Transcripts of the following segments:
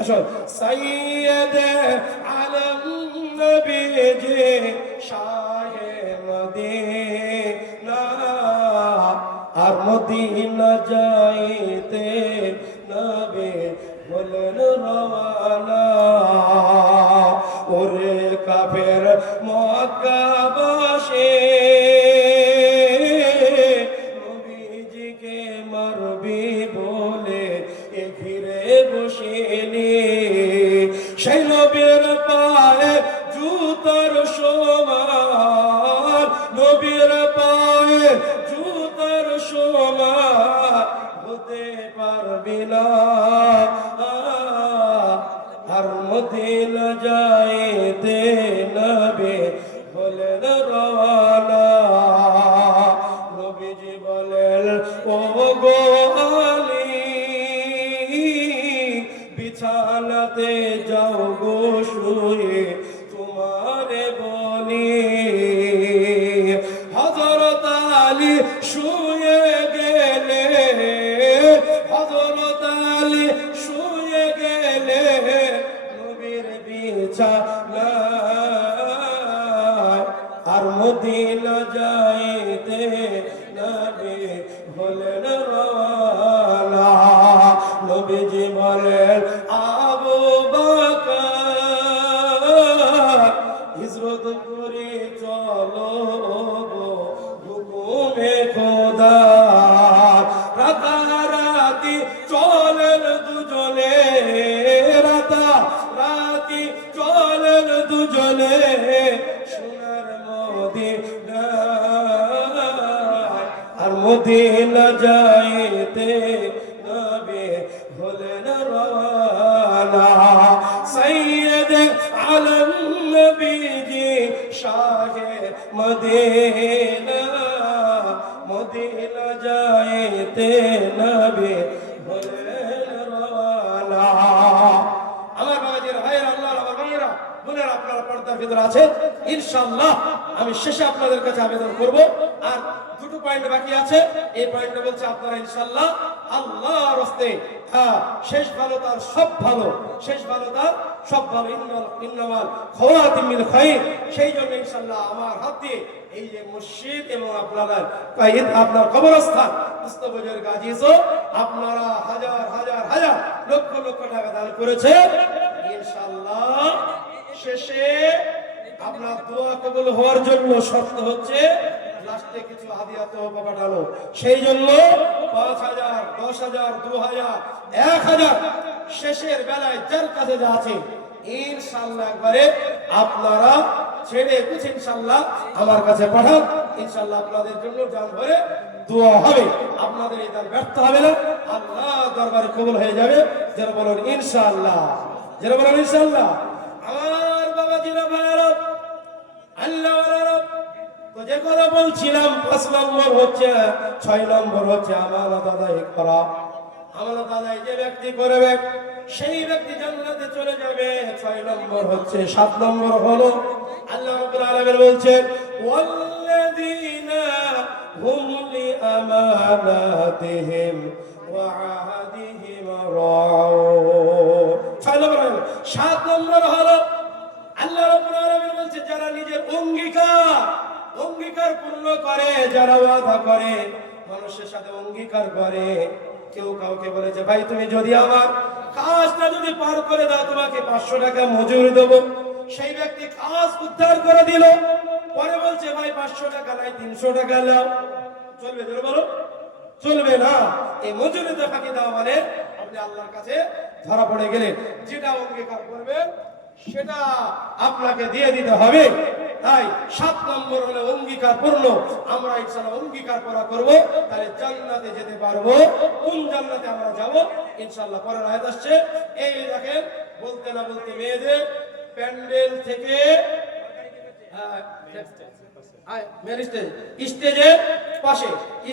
আসল সাইয়্যিদ আলম নবীজি শাহে মদিনা আর মদিনা যাইতে নবী হলেন রওয়ানা ওরে কাফের মক্কাবাসী নবীজিকে মারবি বলে এ ঘিরে বসেনি সেই নবীর পায়ে জুতার সমান নবীর পায়ে জুতার সমান হতে পারবি না আর মদিনা যাইতে নবী হলেন রওয়ানা নবীজি বলেন ও গো আলী বিছানাতে যাও গো শুয়ে তোমারে বলি হযরত আলী শুয়ে গেলে হযরত আলী শুয়ে গেলে নবীর বিছানায় আর মদিনা যাইতে নবী হলেন রওয়ানা নবীজি বলেন আবু বকর হিজরত করে চলো গো হুকুমে খোদা রাতারাতি চলেন দুজনে রাতারাতি চলেন দুজনে সোনার মদিনায় আর মদিনা যাইতে নবী হলেন রওয়ানা সাইয়্যিদ আলম নবীজি শাহে মদিনা মদিনা যাইতে নবী হলেন রওয়ানা আমার বাবাজির ভাইয়ের আল্লাহর আমার বোনেরা বোনেরা আপনারা পর্দার ভিতরে আছে ইনশাআল্লাহ আমি শেষে আপনাদের কাছে আবেদন করব আর দুটো পয়েন্ট বাকি আছে এই পয়েন্টটা বলছে আপনারা ইনশাআল্লাহ আল্লাহর রাস্তে শেষ ভালো তার সব ভালো শেষ ভালো তার সব ভালো ইন্নামাল খাওয়াতিমিল খায়র সেই জন্য ইনশাআল্লাহ আমার হাত দিয়ে এই যে মসজিদ এবং আপনাদের কায়েদ আপনার কবরস্থান মুস্তাফাজের গাজীসো আপনারা হাজার হাজার হাজার লক্ষ লক্ষ টাকা দান করেছে ইনশাআল্লাহ শেষে আপনার দোয়া কবুল হওয়ার জন্য শর্ত হচ্ছে লাস্টে কিছু হাদিয়া তওবা পাঠানো সেই জন্য ৫০০০ ১০০০০ ২০০০ ১০০০ শেষের বেলায় যার কাছে যা আছে ইনশাআল্লাহ একবারে আপনারা ছেড়ে কুছ ইনশাআল্লাহ আমার কাছে পাঠান ইনশাআল্লাহ আপনাদের জন্য জান ভরে দোয়া হবে আপনাদের এই দান ব্যর্থ হবে না আল্লাহ দরবারে কবুল হয়ে যাবে যারা বলেন ইনশাআল্লাহ যারা বলেন ইনশাআল্লাহ আমার বাবাজিরা ভাইরা আল্লাহ ওয়ালা তো যে কথা বলছিলাম ৫ নম্বর হচ্ছে ৬ নম্বর হচ্ছে আমানত আদায় করা আমানত আদায় যে ব্যক্তি করবে সেই ব্যক্তি জান্নাতে চলে যাবে ৬ নম্বর হচ্ছে ৭ নম্বর হলো আল্লাহ রাব্বুল আলামিন বলছেন ওয়াল্লাযীনা হুম লিআমানাতিহিম ওয়া আহাদিহিম রাউন ৬ নম্বর হলো ৭ নম্বর হলো আল্লাহ রাব্বুল আলামিন বলছে যারা নিজের অঙ্গীকার পূর্ণ করে যারা ওয়াদা করে মানুষের সাথে অঙ্গীকার করে কেউ কাউকে বলেছে ভাই তুমি যদি আমার কাজটা যদি পার করে দাও তোমাকে ৫০০ টাকা মজুরি দেব সেই ব্যক্তি কাজ উদ্ধার করে দিল পরে বলছে ভাই ৫০০ টাকা নাই ৩০০ টাকা নাও চলবে জোরে বলো চলবে না এই মজুরিতে ফাঁকি দেওয়া মানে আপনি আল্লাহর কাছে ধরা পড়ে গেলেন যেটা অঙ্গীকার করবেন সেটা আপনাকে দিয়ে দিতে হবে তাই ৭ নম্বর হলো অঙ্গীকার পূর্ণ আমরা ইনশাআল্লাহ অঙ্গীকার করা করব তাহলে জান্নাতে যেতে পারবো কোন জান্নাতে আমরা যাব ইনশাআল্লাহ পরের আয়াত আসছে এই দেখেন বলতে না বলতে মেয়েদের প্যান্ডেল থেকে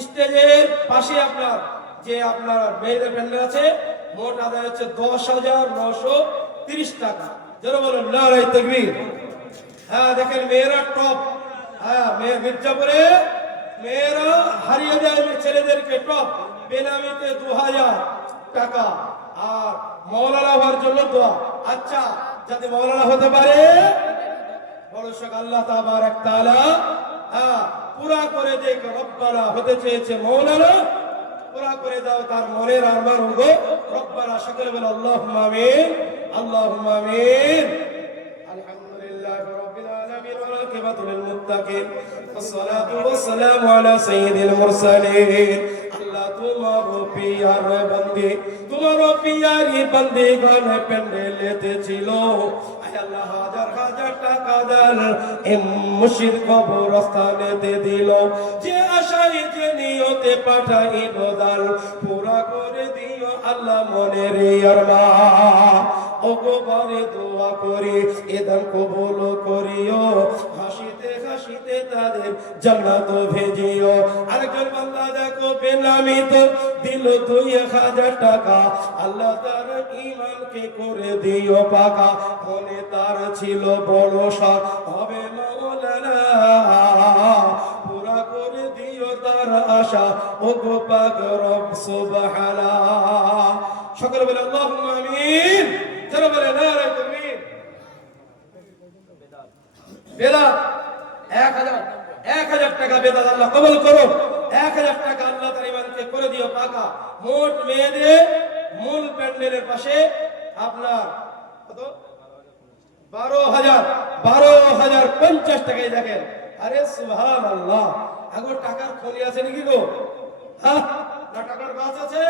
স্টেজের পাশে আপনার যে আপনার মেয়েদের প্যান্ডেল আছে মোট আদায় হচ্ছে ১০,৯৩০ টাকা যারা বলেন নারায়ে তাকবীর হ্যাঁ দেখেন মেয়েরা টপ হ্যাঁ মেয়ে মির্জাপুরে মেয়েরা হারিয়ে দেয় ছেলেদেরকে টপ বেনামিতে ২০০০ টাকা আর মাওলানা হওয়ার জন্য দোয়া। আচ্ছা, যাতে মাওলানা হতে পারে বড় শখ আল্লাহ তাবারক তাআলা পুরা করে দে। রব্বানা হতে চেয়েছে মাওলানা, পুরা করে দাও তার মনের আরমান গো রব্বানা। সকলে বলে আল্লাহুম্মা আমিন, আল্লাহুম্মা আমিন। আলহামদুলিল্লাহি রাব্বিল আলামিন ওয়াল আকিবাতু লিল মুত্তাকিন ওয়াসসালাতু ওয়াসসালামু আলা সাইয়্যিদিল মুরসালিন। আল্লাহ তোমার পিয়ার বান্দে, তোমার পিয়ারি বান্দিগণ প্যান্ডেলেতে ছিল। আল্লাহ হাজার হাজার টাকা দান এ মুর্শিদ কবরস্থানেতে দিল। যে আশায় যে নিয়তে পাঠাইল দান পুরা করে দিও আল্লাহ মনের আরমান। ওগো বারে দোয়া করি এ দান কবুল করিও, হাসিতে হাসিতে তাদের জান্নাত ভেজিও। আরেকজন বান্দা দেখো বেনামি তো দিল 2000 টাকা, আল্লাহ তার ঈমানকে করে দিও পাকা। মনে তার ছিল বড় শখ হবে মাওলানা, পুরা করে দিও তার আশা ওগো পাক রব সুবহানাল্লাহ। সকলে বলে আল্লাহুম্মা আমিন। যারা বলে নারে তাকবীর। বেদাত 1000 টাকা বেদাত আল্লাহ কবুল করো। 1000 টাকা আল্লাহ তার ঈমানকে করে দিও পাকা। মোট মেয়েদের মূল প্যান্ডেলের পাশে আপনার কত 12,050 টাকায় দেখেন। আরে সুবহানাল্লাহ, আগো টাকার খনি আছে নাকি গো? হ্যাঁ, না টাকার গাছ আছে?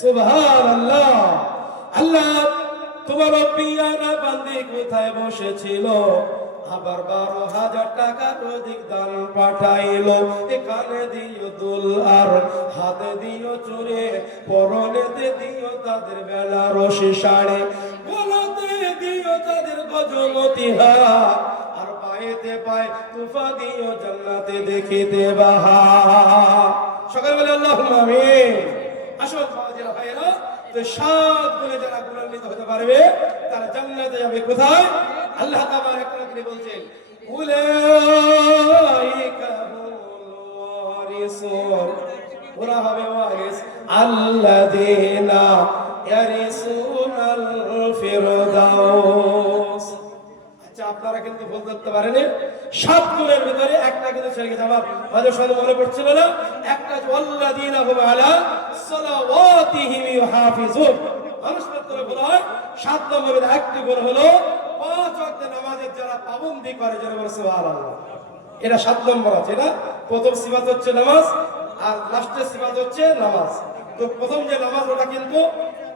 সুবহানাল্লাহ। আল্লাহ তোমার পিয়ারা বান্দি কোথায় বসেছিল, আবার 12,000 টাকার অধিক দান পাঠাইলো। এখানে দিও দুল আর হাতে দিও চুরে, পরনেতে দিও তাদের বেনারসি শাড়ি, গলাতে দিও তাদের গজমতি হার, আর পায়েতে পায় তুফা দিও জান্নাতে দেখিতে বাহার। সকালে বলে আল্লাহুম্মা আমিন। আসল ফাজিল ভাইরা, তো 7 গুণে যারা গুণান্বিত হতে পারবে তারা জান্নাতে যাবে। কোথায়? আল্লাহ তাবারক ওয়া তাআলা বলছেন উলাইকা হুমুল ওয়ারিসুন, ওরা হবে ওয়ারিস আল্লাযীনা ইয়ারিসুনাল ফিরদাউস। আচ্ছা, আপনারা কিন্তু ভুল করতে পারেন। 7 গুণের ভিতরে একটা কিন্তু ছেড়ে গেছে। আমার হয়তো সবাই মনে পড়ছিল না। একটা ওয়াল্লাযীনা হুম আলা সালাওয়াতিহিম ইউহাফিজুন। মানুষ মাত্র বলা হয় 7 নম্বরের একটি গুণ হলো 5 ওয়াক্ত নামাজের যারা পাবন্দি করে, যারা বলে সুবহানাল্লাহ। এটা 7 নম্বর আছে। এটা প্রথম সিফাত হচ্ছে নামাজ, আর লাস্টের সিফাত হচ্ছে নামাজ। তো প্রথম যে নামাজ ওটা কিন্তু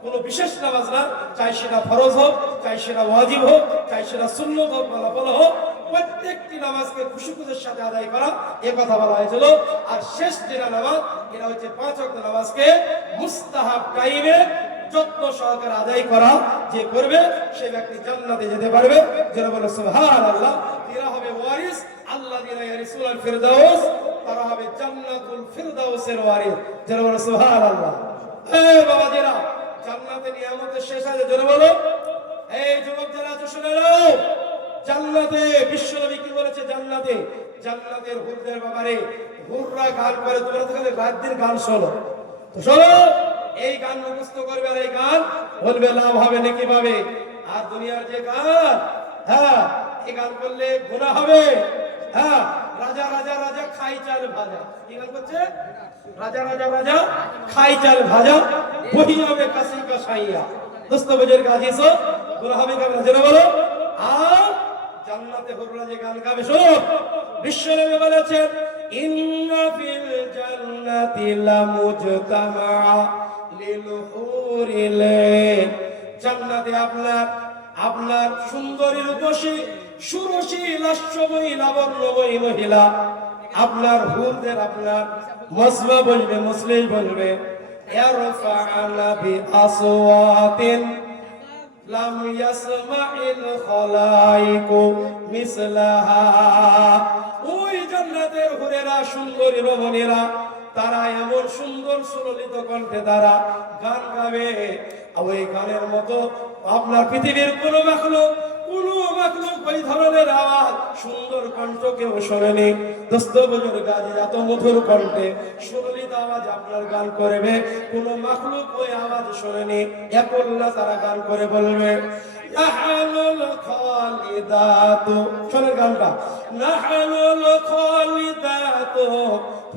কোনো বিশেষ নামাজ না, চাই সেটা ফরজ হোক, চাই সেটা ওয়াজিব হোক, চাই সেটা সুন্নত হোক, নফল হোক, প্রত্যেকটি নামাজকে খুশি খুশির সাথে আদায় করা, এ কথা বলা হয়েছিল। আর শেষ যেটা নামাজ, এটা হচ্ছে 5 ওয়াক্ত নামাজকে মুস্তাহাব টাইমে যত্ন সহকারে আদায় করা যে করবে সে ব্যক্তি জান্নাতে যেতে পারবে। যারা বলে সুবহানাল্লাহ, এরা হবে ওয়ারিস আল্লাযীনা ইয়ারিসুনাল ফিরদাউস, তারা হবে জান্নাতুল ফিরদাউসের ওয়ারিস। যারা বলে সুবহানাল্লাহ। এই বাবাজিরা, জান্নাতে নিয়ামতের শেষ আছে। যারা বলো, এই যুবক যারা আছে শুনে নাও, জান্নাতে বিশ্বনবী কি বলেছে? জান্নাতের হুরদের ব্যাপারে, হুররা গান করে, তোমরা তো খালি রাত দিন গান শোনো। তো শোনো, এই গান মুখস্থ করবে, আর এই গান বলবে, লাভ হবে নাকি পাবে। আর দুনিয়ার যে গান, হ্যাঁ, এই গান করলে গুনাহ হবে। হ্যাঁ, রাজা রাজা রাজা খাই চাল ভাজা, কি গান করছে? রাজা রাজা রাজা খাই চাল ভাজা, বহি হবে কাশি কাশাইয়া, দোস্ত বজের গাজিস গুনাহ হবে কেমন? যেটা বলো। আর জান্নাতে হুররা যে গান গাবে, শোনো, বিশ্বনবী বলেছেন ইন্না ফিল জান্নাতি লামুজতামা লিল হুরিল আইন। জান্নাতে আপনার সুন্দরী রূপসী সুরসী লাস্যময়ী লাবণ্যময়ী মহিলা, আপনার হুরদের আপনার মজমা বলবে, মজলিস বলবে, ইয়ারফা'না বিআসওয়াতিন লাম ইয়াসমাইল খালাইকু মিসলাহা। ওই জান্নাতের হুরেরা, সুন্দরী রমণীরা, তারা এমন সুন্দর সুললিত কণ্ঠে তারা গান গাবে, ওই গানের মতো আপনার পৃথিবীর কোনো মাখলুক ওই ধরনের আওয়াজ সুন্দর কণ্ঠ কেউ শোনেনি। দোস্ত বুজুর্গ গাজী এত মধুর কণ্ঠে সুললিত আওয়াজ আপনার গান করবে, কোন মাখলুক ওই আওয়াজ শোনেনি। একল্লা তারা গান করে বলবে নাহনুল খালিদাতু, শোনেন গানটা, নাহনুল খালিদাতু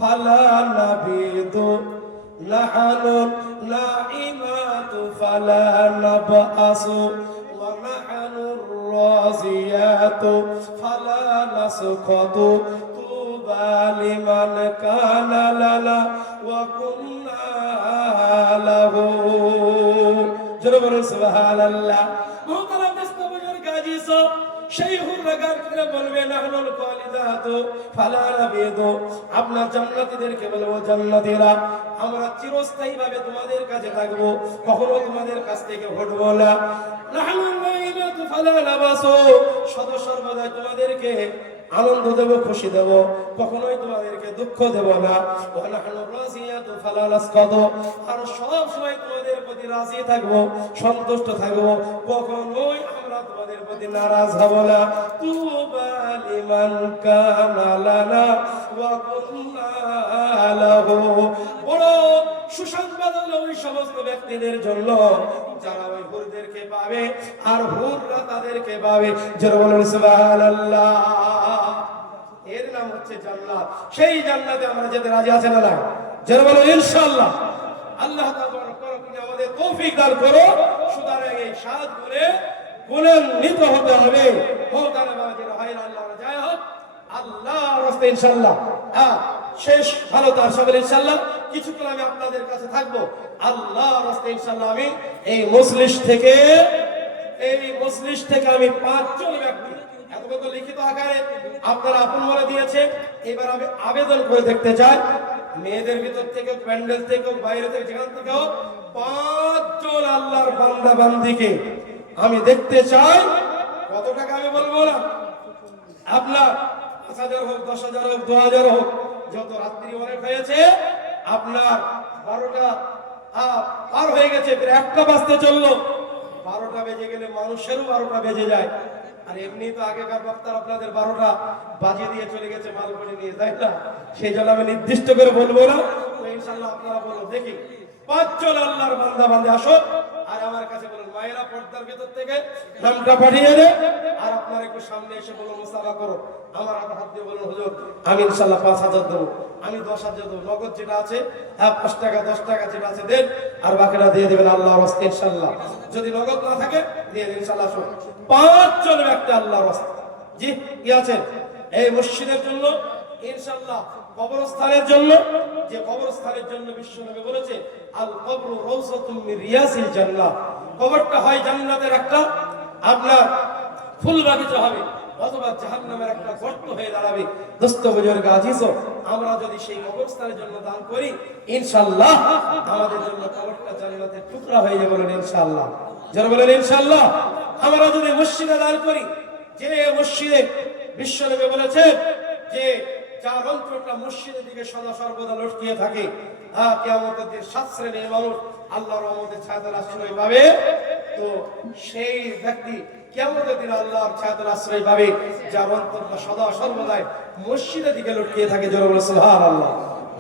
ফালা নাবিদু, নাহনুল নাইমাতু ফালা নাবআসু, ওয়া নাহনুর রাজিয়াতু ফালা নাসখাতু, তুবা লিমান কানা লানা ওয়া কুন্না লাহু। জোরে বলুন সুবহানাল্লাহ। মুহতারাম দোস্ত বুজুর্গ গাজী সব সেই হুররা গান করে বলবে নাহনুল খালিদাতু ফালা নাবিদু, আপনার জান্নাতীদেরকে বলবো জান্নাতীরা আমরা চিরস্থায়ী ভাবে তোমাদের কাছে থাকবো, কখনো তোমাদের কাছ থেকে হটবো না। নাহনুল নাইমাতু ফালা নাবাসু, সদা সর্বদা তোমাদেরকে আনন্দ দেব, খুশি দেব, কখনোই তোমাদেরকে দুঃখ দেব না। ওয়া নাহনুর রাজিয়াতু ফালা নাসকাতু, আর সব সময় তোমাদের প্রতি রাজি থাকবো, সন্তুষ্ট থাকবো, কখনোই আমরা তোমাদের প্রতি নারাজ হব না। তুবা লিমান কানা লানা ওয়া কুন্না লাহু, বড় সুসংবাদ হলো ওই সমস্ত ব্যক্তিদের জন্য যারা ওই হুরদেরকে পাবে আর হুররা তাদেরকে পাবে। যারা বলেন সুবহানাল্লাহ। এর নাম হচ্ছে জান্নাত। সেই জান্নাতে আমরা যেতে রাজি আছেন না? যারা বলেন ইনশাআল্লাহ। আল্লাহ তাআলা করুন আমাদের তৌফিক দান করো। সুতরাং এই সাত গুণে গুণান্বিত হতে হবে। মুহতারাম বাবাজিরা, ভাইরা, আল্লাহ জয় হোক। আল্লাহর রাস্তায় ইনশাআল্লাহ শেষ ভালো তার সবাই ইনশাআল্লাহ কিছুক্ষণ আমি আপনাদের কাছে থাকবো। আল্লাহর রাস্তায় ইনশাআল্লাহ আমি এই মজলিস থেকে আমি 5 জন ব্যক্তি এতগুলো লিখিত আকারে আপনারা আপন মনে দিয়েছেন। এবার আমি আবেদন করে দেখতে চাই, মেয়েদের ভিতর থেকে, প্যান্ডেল থেকে, বাইরে থেকে, যেখান থেকে 5 জন আল্লাহর বান্দা বান্দিকে আমি দেখতে চাই। কত টাকা আমি বলবো না, আপনার 5,000 হোক, 10,000 হোক, 2,000 হোক, যত রাত্রি অনেক হয়েছে, আপনার 12টা পার হয়ে গেছে, প্রায় 1টা বাজতে চললো। 12টা বেজে গেলে মানুষেরও 12টা বেজে যায়। আর এমনি তো আগেকার বক্তার আপনাদের 12টা বাজিয়ে দিয়ে চলে গেছে মালগুড়ি নিয়ে, তাই না? সেই জন্য আমি নির্দিষ্ট করে বলবো না, তো ইনশাআল্লাহ আপনারা বলুন দেখি 5 জন আল্লাহর বান্দা বান্দি আসো আর আমার কাছে বলুন, মায়েরা পর্দার ভেতর থেকে নামটা পাঠিয়ে দে, আর আপনারা একটু সামনে এসে বলুন মুসাফা করো। আমার হাত দিয়ে বলুন হুজুর আমি ইনশাআল্লাহ 5,000 দেবো, আমি 10,000 দেবো, নগদ যেটা আছে 5 টাকা 10 টাকা যেটা আছে দেন, আর বাকিটা দিয়ে দেবেন আল্লাহর রাস্তায় ইনশাআল্লাহ। যদি নগদ না থাকে দিয়ে দেন ইনশাআল্লাহ। 5 জন ব্যক্তি আল্লাহর রাস্তায়। জি কি আছে? এই মসজিদের জন্য ইনশাআল্লাহ, কবরস্থানের জন্য, যে কবরস্থানের জন্য বিশ্বনবী বলেছে আল কবরু রাউযাতুম মিন রিয়াসিল জান্নাহ, কবরটা হয় জান্নাতের একটা আপনার ফুল বাগিচা হবে, অথবা জাহান্নামের একটা গর্ত হয়ে দাঁড়াবে। দোস্ত বুজুর্গ আজিজ, আমরা যদি সেই কবরস্থানের জন্য দান করি ইনশাআল্লাহ আমাদের জন্য কবরটা জান্নাতের টুকরা হয়ে যাবে, বলেন ইনশাআল্লাহ। যারা বলেন ইনশাআল্লাহ। আমরা যদি মসজিদে দান করি, যে মসজিদে বিশ্বনবী বলেছে যে যার অন্তরটা মসজিদের দিকে সদা সর্বদা লটকিয়ে থাকে, কিয়ামতের দিন 7 শ্রেণীর মানুষ আল্লাহর রহমতের ছায়াতলে আশ্রয় পাবে। তো সেই ব্যক্তি কিয়ামতের দিন আল্লাহর ছায়াতলে আশ্রয় পাবে যার অন্তরটা সদা সর্বদা মসজিদের দিকে লটকিয়ে থাকে। জোরে বলে সুবহানাল্লাহ।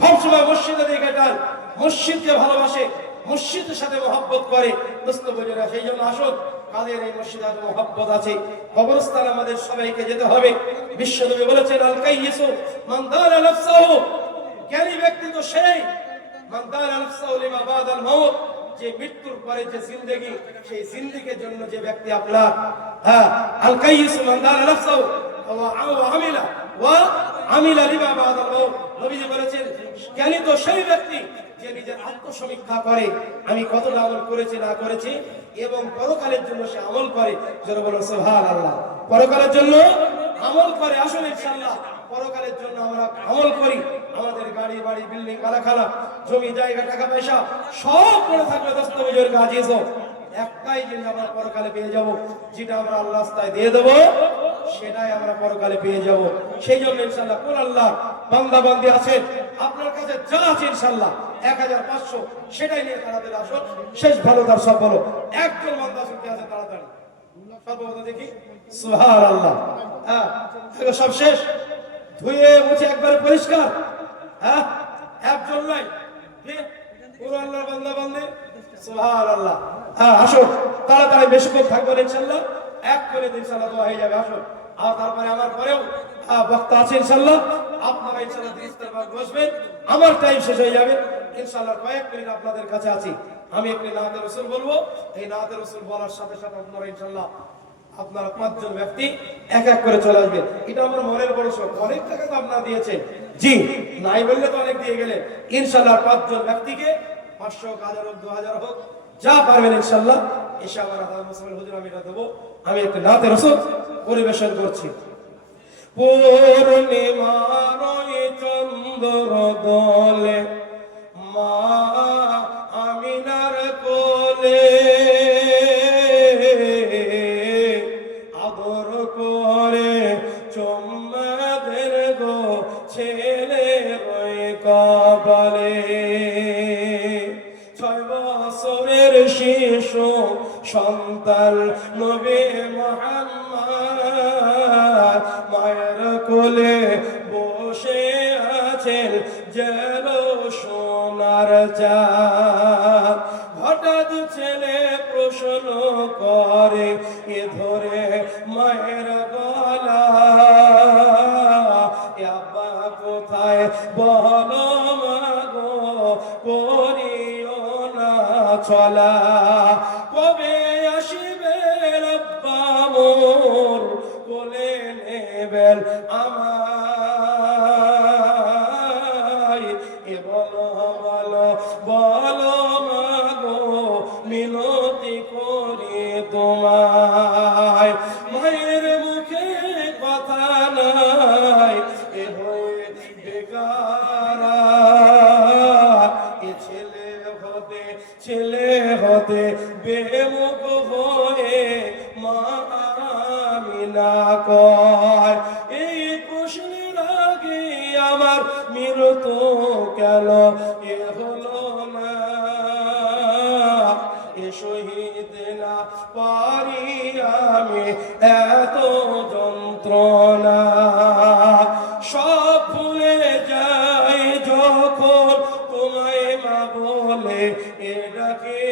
সবসময় মসজিদের দিকে টান, মসজিদকে ভালোবাসে, মসজিদের সাথে মহব্বত করে। দোস্ত বুজুর্গরা, সেই জন্য আসুন, কাদের এই মসজিদে মহব্বত আছে, কবরস্থানে আমাদের সবাইকে যেতে হবে। বিশ্বনবী বলেছেন আল কাইয়িসু মান দারা নাফসাহু, জ্ঞানী ব্যক্তি তো সেই মান দারা নাফসাহু লিমা বাদাল মাউত, যে মৃত্যুর পরে যে জিন্দেগি, সেই জিন্দেগির জন্য যে ব্যক্তি আপনার আল কাইয়িসু মান দারা নাফসাহু ওয়া আমিলা লিমা বাদাল মাউত। নবীজি বলেছেন জ্ঞানী তো সেই ব্যক্তি যে নিজের আত্মসমীক্ষা করে, আমি কতটা আমল করেছি না করেছি, এবং পরকালের জন্য সে আমল করে। যারা বলো সুবহানাল্লাহ। পরকালের জন্য আমল করে। আসলে ইনশাআল্লাহ পরকালের জন্য আমরা আমল করি। আমাদের গাড়ি বাড়ি বিল্ডিং কারখানা জমি জায়গা টাকা পয়সা সব পড়ে থাকবে। দোস্ত বুজুর্গ আজিজ, একটাই জিনিস আমরা পরকালে পেয়ে যাব, যেটা আমরা আল্লাহর রাস্তায় দিয়ে দেব, সেটাই আমরা পরকালে পেয়ে যাব। সেই জন্য ইনশাআল্লাহ কোন আল্লাহ বান্দা বান্দি আছে আপনার কাছে যা আছে ইনশাআল্লাহ 1500 সেটাই নিয়ে তাড়াতাড়ি আসুন। শেষ ভালো তার সব বলো। একজন বান্দা আছে তাড়াতাড়ি সর্বপ্রথম দেখি সুবহানাল্লাহ। হ্যাঁ, এগুলো সব শেষ, ধুয়ে মুছে একবার পরিষ্কার। হ্যাঁ, একজন নাই কে পুরো আল্লাহর বান্দা বান্দে। সুবহানাল্লাহ। হ্যাঁ, আসুন তাড়াতাড়ি, বেশিক্ষণ থাকবেন ইনশাআল্লাহ, এক করে দিন ইনশাআল্লাহ দোয়া হয়ে যাবে। আসুন, আর তারপরে আমার পরেও বক্তা আছে ইনশাআল্লাহ, আপনারা ইনশাআল্লাহ ইস্তেগফার বসবেন, আমার টাইম শেষ হয়ে যাবে ইনশাআল্লাহ। কয়েক মিনিট আপনাদের কাছে আছি, আমি একটি নাতে রাসূল বলবো, এই নাতে রাসূল বলার সাথে সাথে আপনারা ইনশাআল্লাহ আপনারা পাঁচজন ব্যক্তি এক এক করে চলে আসবেন। এটা আমার মনের বড় শখ, অনেক টাকা তো আপনারা দিয়েছেন, জি নাই বললে তো অনেক দিয়ে গেলেন। ইনশাআল্লাহ পাঁচজন ব্যক্তিকে 500 হোক, 1000 হোক, 2000 হোক, যা পারবেন ইনশাআল্লাহ। ইনশাআল্লাহ আল্লাহ মুসলিম হুজুর আমি এটা দেবো। আমি একটা নাতে রাসূল পরিবেশন করছি। পূর্ণিমার ওই চন্দ্র দলে মা আমিনার কোলে আদর করে চুম্মাদের গো ছেলে রই কপালে। 6 বছরের শিশু সন্তান নবী মুহাম্মদ মায়ের কোলে বসে আছেন যেন সোনার চাঁদ। হঠাৎ ছেলে প্রশ্ন করে এ ধরে মায়ের গলা, আব্বা কোথায় বলো মাগো, করিও না চলা, কবে আসিবে আব্বা মোর, কোলে নেবেন আমায়, এ বলো বলো বলো মাগো, মিনতি করি তোমায়। মায়ের মুখে কথা নাই, এ হয়ে বেগারা, এ ছেলে হতে বেমুখ হয়ে মা আমিনা কয়, এই প্রশ্নের আগে আমার মৃত্যু কেন এ হলো না, এ শহীদ না পারি আমি এত যন্ত্রণা। সব ভুলে যাই যখন তোমায় মা বলে এ ডাকে,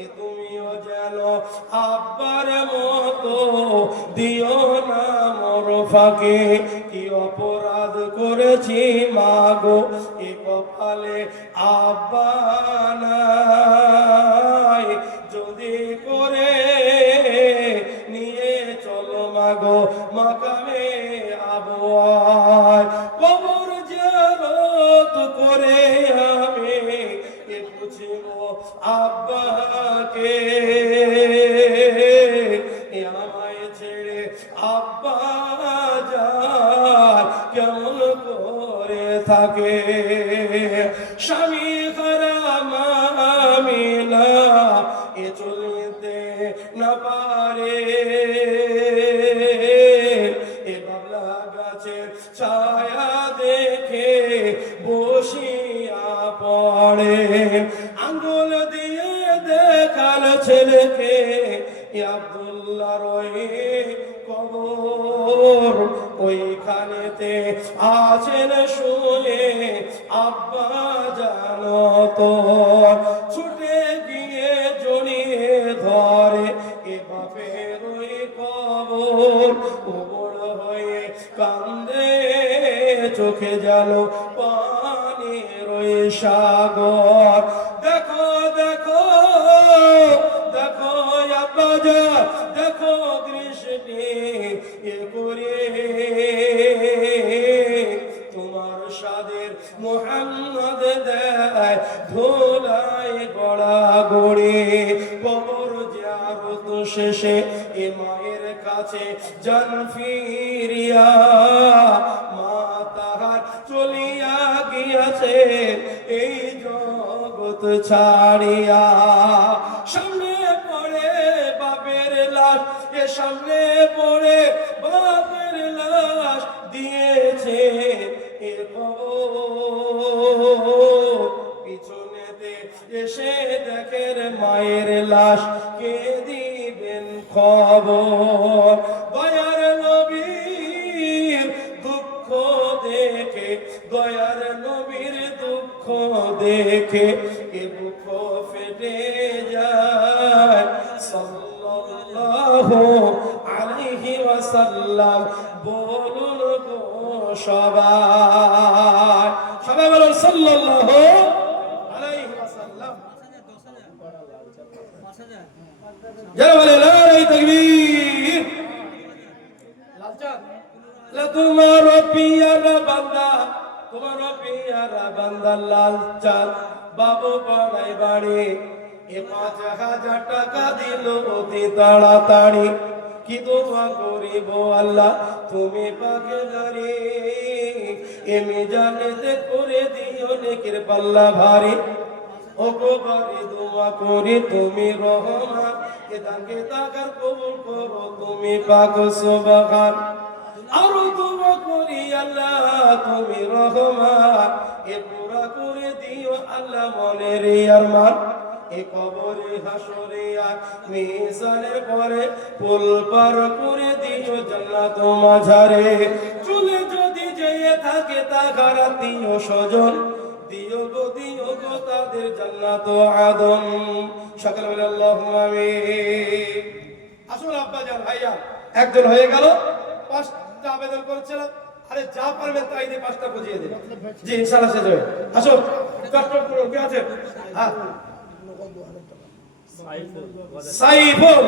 এ তুমিও যেন আব্বার মতো দিও না মোর ফাঁকে। কি অপরাধ করেছি মাগো, এ কপালে আব্বা নাই, যদি করে নিয়ে চলো মাগো মাকামে আবওয়ায়। কবর জিয়ারত করে আমি এ বুঝিব আব্বাকে, আমায় ছেড়ে আব্বা যার কেমন করে থাকে। স্বামী হারাম আমিনা এ চলতে না পারে, এ বাবলা গাছের ছায়া দেখে বসিয়া পড়ে, আঙ্গুল দিয়ে দেখাল ছেলেকে আব্দুল্লাহ রয়ে কবর, ওইখানেতে আছেন শুয়ে আব্বা জানো তো। ছুটে গিয়ে জড়িয়ে ধরে এ বাপের ওই কবর, ওবড় হয়ে কান্দে চোখে যেন পানির ওই সাগর। দেখো দেখো দেখো আব্বা যা, দেখো দৃষ্টি এ করে, তোমার সাদের মুহাম্মদ দেয় ধুলাই গড়া গড়ে। কবর জিয়ারত শেষে এ মায়ের কাছে জান ফিরিয়া, মা তাহার চলিয়া গিয়াছে এই জগৎ ছাড়িয়া। সামনে পড়ে বাপের লাশ, এ সামনে পড়ে বাপের লাশ, দিয়েছে এ খবর, পিছনেতে এসে দেখের মায়ের লাশ কে দিবেন খবর দয়ার নবীর দুঃখ দেখে দয়ার নবীর দুঃখ দেখে কে বুক ফেটে যায় সাল্লাল্লাহু আলাইহি ওয়াসাল্লাম বলুন গো সবাই সবাই বলুন সাল্লাল্লাহু আলাইহি ওয়াসাল্লাম যারা বলে নারে তাকবীর লালচাঁদ লা তোমার পিয়ারা বান্দা লালচাঁদ বাবু পাড়াই বাড়ি এ ৫,০০০ টাকা দিল অতি তাড়াতাড়ি কি দোয়া করিব আল্লাহ তুমি পাকে দাঁড়ি এমি জানেতে করে দিও নেকির পাল্লা ভারী ও গো বাড়ি দোয়া করি তুমি রহমান এ দানকে তাকার কবুল করো তুমি পাক সুবহান আর দোয়া করি আল্লাহ তুমি রহমান এ পুরা করে দিও আল্লাহ মনের আরমান এ কবরে হাসরে আর মিজানের পরে পুল পার করে দিও জান্নাত মাঝারে চলে যদি যেয়ে থাকে তাকার আত্মীয় স্বজন দিও গো তাদের জান্নাত আদম সকলে বলে আল্লাহুম্মা আমিন আসুন আব্বা জান ভাইয়া একজন হয়ে গেল 5টা আবেদন করেছিলাম আরে যা পারবেন তাই দিয়ে 5টা বুঝিয়ে দিন জি ইনশাআল্লাহ শেষ হবে আসুন কষ্ট করুন কি আছে হ্যাঁ সাইফুল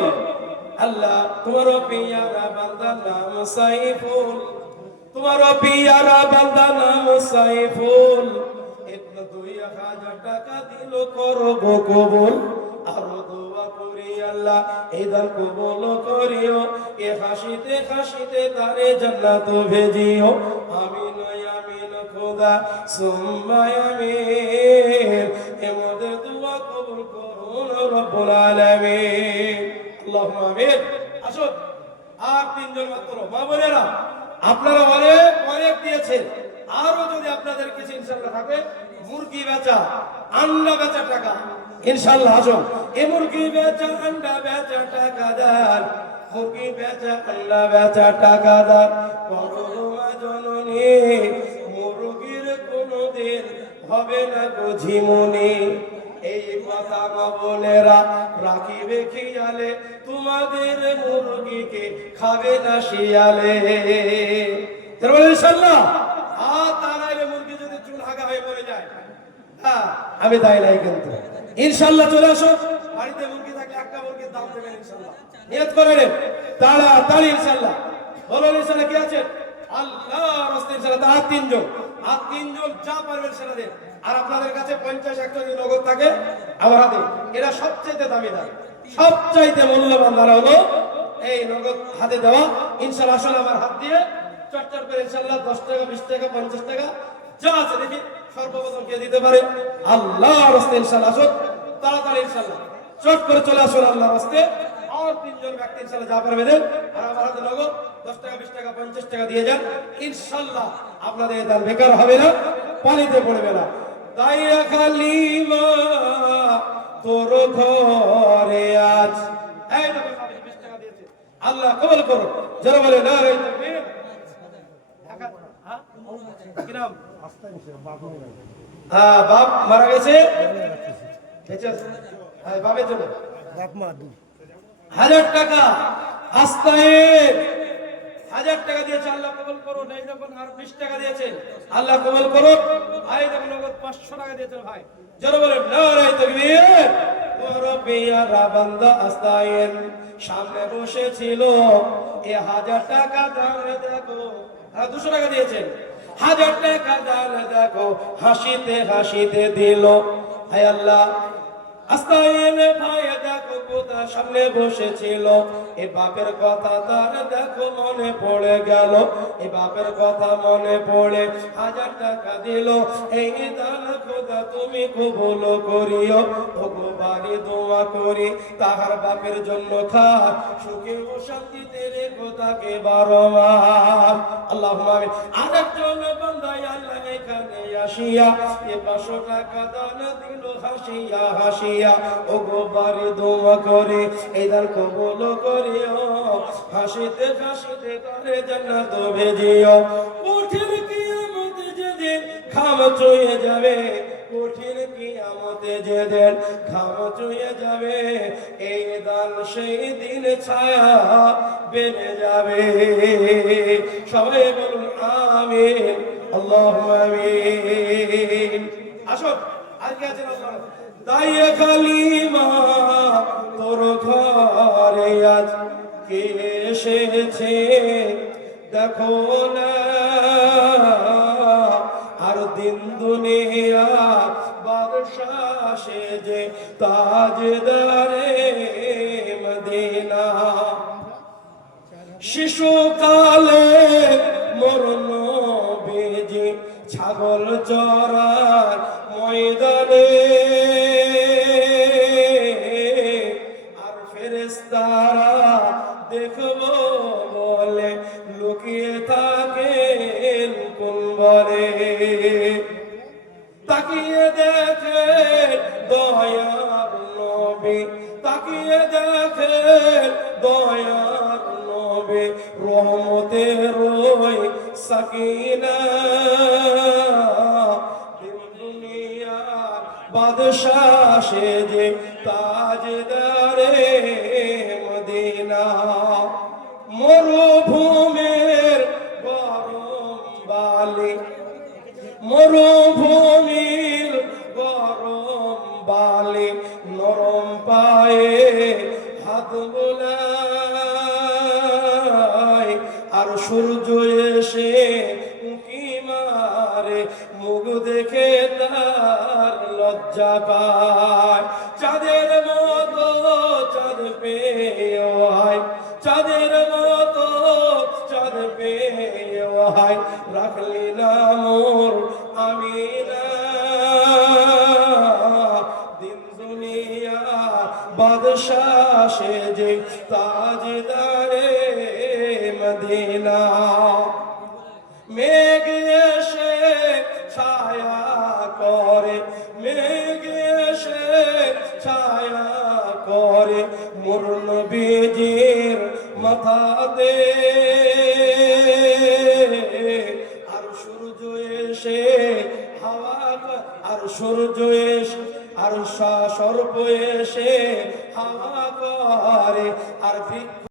আল্লাহ তোমার পিয়ারা বান্দা নাম সাইফুল তোমার পিয়ারা বান্দা নাম সাইফুল ২,০০০ টাকা দিল করব কবুল আর দোয়া করি আল্লাহ এই দান কবুল করিও এ হাসিতে হাসিতে তারে জান্নাত ভেজিও আমিন আমিন খোদা সুম্মা আমিন এমদের দোয়া কবুল করুন রব্বুল আলামিন আল্লাহুম্মা আমিন আসুন আর 3 জন মাত্র মা বোনেরা আপনারা অনেক দিয়েছেন আরো যদি আপনাদের কিছু ইনশাআল্লাহ থাকে মুরগি বেচা আন্ডা বেচা টাকা ইনশাআল্লাহ আসুন এই মুরগি বেচা আন্ডা বেচা টাকা দান মুরগি বেচা আন্ডা বেচা টাকা দান পরমা জননী মুরগির কোনদিন হবে না গো ঝিমুনি এই কথা মা বোনেরা রাখিবে খেয়ালে তোমাদের মুরগিকে খাবে না শিয়ালে ইনশাআল্লাহ তারাইলে মুরগি যদি চুল হাগা হয়ে পড়ে যায় হ্যাঁ আমি তাই নাই কিন্তু ইনশাআল্লাহ চলে আসো বাড়িতে মুরগি থাকলে একটা মুরগির দাম দেবেন ইনশাআল্লাহ নিয়ত করে নেন তাড়াতাড়ি ইনশাআল্লাহ বলুন ইনশাআল্লাহ কি আছে আল্লাহর রাস্তায় ইনশাআল্লাহ আর 3 জন যা পারবেন সেটা দেন আর আপনাদের কাছে 50-100 যদি নগদ থাকে আমার হাতে এটা সবচেয়ে দামি দান সবচাইতে মূল্যবান দান হলো এই নগদ হাতে দেওয়া ইনশাআল্লাহ আসলে আমার হাত দিয়ে চটচট করে ইনশাআল্লাহ 10 টাকা 20 টাকা 50 টাকা যা আছে দেখি সর্বপ্রথম কে দিতে পারে আল্লাহর রাস্তায় ইনশাআল্লাহ আসুন তাড়াতাড়ি ইনশাআল্লাহ চট করে চলে আসুন আল্লাহর রাস্তায় আর 3 জন ব্যক্তি ইনশাআল্লাহ যা পারবে দেন আর আমার হাতে নগদ 10 টাকা 20 টাকা 50 টাকা দিয়ে যান ইনশাআল্লাহ আপনাদের দান বেকার হবে না পানিতে পড়বে না তাই খালিমা তোর ঘরে আজ এই নগদ 20 টাকা দিয়েছে আল্লাহ কবুল করো যারা বলে না রে তাকবীর বাপ মারা গেছে বাপের জন্য 1000 টাকা আস্তায় 1000 টাকা দিয়েছে আল্লাহ কবুল করো এই যখন আর 20 টাকা দিয়েছেন আল্লাহ কবুল করো ভাই দেখুন নগদ 500 টাকা দিয়েছেন ভাই যারা বলেন নারে তাকবীর তোর পিয়ারা বান্দা আস্তায়েন সামনে বসেছিল এ 1000 টাকা দাম দেখো 200 টাকা দিয়েছেন 1000 টাকা দান দেখো হাসিতে হাসিতে দিল হায় আল্লাহ আস্তায়েন ভাই দেখো সামনে বসেছিল, এ বাপের কথা তার দেখো মনে পড়ে গেল, এ বাপের কথা মনে পড়ে 1000 টাকা দিল, এই দান খোদা তুমি কবুল করিও। ওগো বাড়ি দোয়া করি তাহার বাপের জন্য খাক সুখে ও শান্তিতে রেখো তাকে 12 মাস। আল্লাহুম্মা আমিন। আরেকজন বান্দা আল্লাহ এখানে আসিয়া এ 500 টাকা দান দিল হাসিয়া হাসিয়া, ওগো বাড়ি দোয়া করে এই দান কবুল করিও, হাসিতে হাসিতে করে জান্নাত ভেজিও। কঠিন কিয়ামত যেদিন ঘাম চুইয়ে যাবে, কঠিন কিয়ামতে যেদিন ঘাম চুইয়ে যাবে, এই দান সেই দিন ছায়া বেড়ে যাবে। সবাই বলুন আমিন, আল্লাহুম্মা আমিন। আসুন আজকে আছেন আল্লাহ দাইয়ে কালিমা তোর ঘরে আজ কে এসেছে দেখো না, আর দিন দুনিয়া বাদশাহ সেজে তাজদারে মদিনা। শিশুকালে মোর নবীজি ছাগল চরার ময়দানে, আর ফেরেশতারা দেখবো বলে লুকিয়ে থাকেন কোন বলে। তাকিয়ে দেখে দয়ার নবী, তাকিয়ে দেখে দয়ার নবী, রহমতের ওই সাকিনা, দিন দুনিয়ার বাদশাহ সেজে তাজদারে মদিনা। মরুভূমির গরম বালি, মরুভূমির গরম বালি, নরম পায়ে হাত বোলায়, আর সূর্য এসে উঁকি মারে, মুখ দেখে তার লজ্জা পায়। চাঁদের মতো চাঁদ পেয়ে হয়, চাঁদের মতো চাঁদ পেয়ে হয়, রাখলি না মোর আমিনা। দিন দুনিয়া বাদশাহ সেজে তাজদারে মদিনা। মেঘ এসে ছায়া করে, মেঘ এসে ছায়া করে মোর নবীজির মাথাতে, আর সূর্য এসে হাওয়া, আর সূর্য এসে আর সর্প এসে হাওয়া করে, আর বৃক্ষ